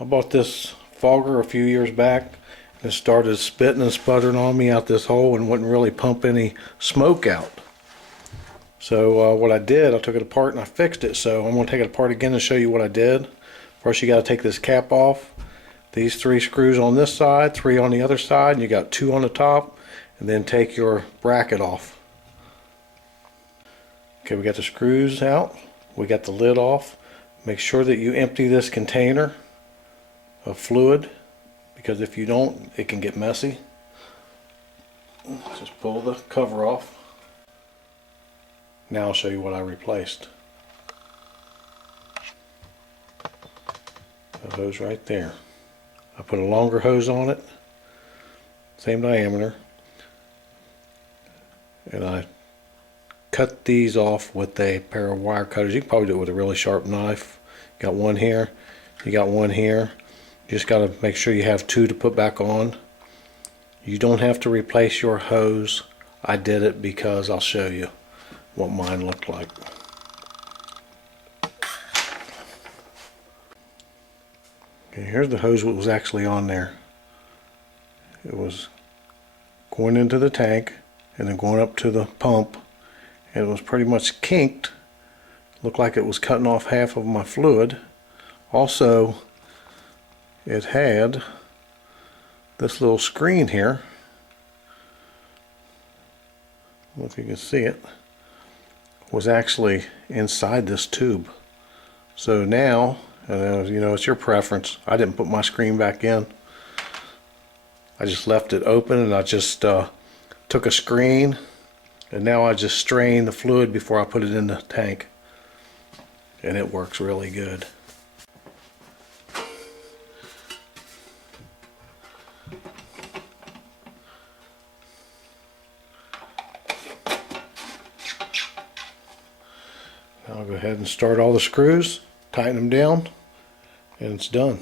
I bought this fogger a few years back. It started spitting and sputtering on me out this hole and wouldn't really pump any smoke out. So what I did, I took it apart and I fixed it. So I'm going to take it apart again and show you what I did. First, you got to take this cap off. These 3 screws on this side, 3 on the other side, and you got 2 on the top. And then take your bracket off. Okay, we got the screws out. We got the lid off. Make sure that you empty this container of fluid, because if you don't, it can get messy. Just pull the cover off. Now I'll show you what I replaced. The hose right there. I put a longer hose on it, same diameter, and I cut these off with a pair of wire cutters. You can probably do it with a really sharp knife. You got one here, you got one here. You just got to make sure you have 2 to put back on. You don't have to replace your hose. I did it because I'll show you what mine looked like. Okay, here's the hose that was actually on there. It was going into the tank and then going up to the pump. And it was pretty much kinked. Looked like it was cutting off half of my fluid. Also, it had this little screen here. I don't know if you can see it. Was actually inside this tube. So now, you know, it's your preference. I didn't put my screen back in. I just left it open, and I just took a screen, and now I just strain the fluid before I put it in the tank, and it works really good. Now I'll go ahead and start all the screws, tighten them down, and it's done.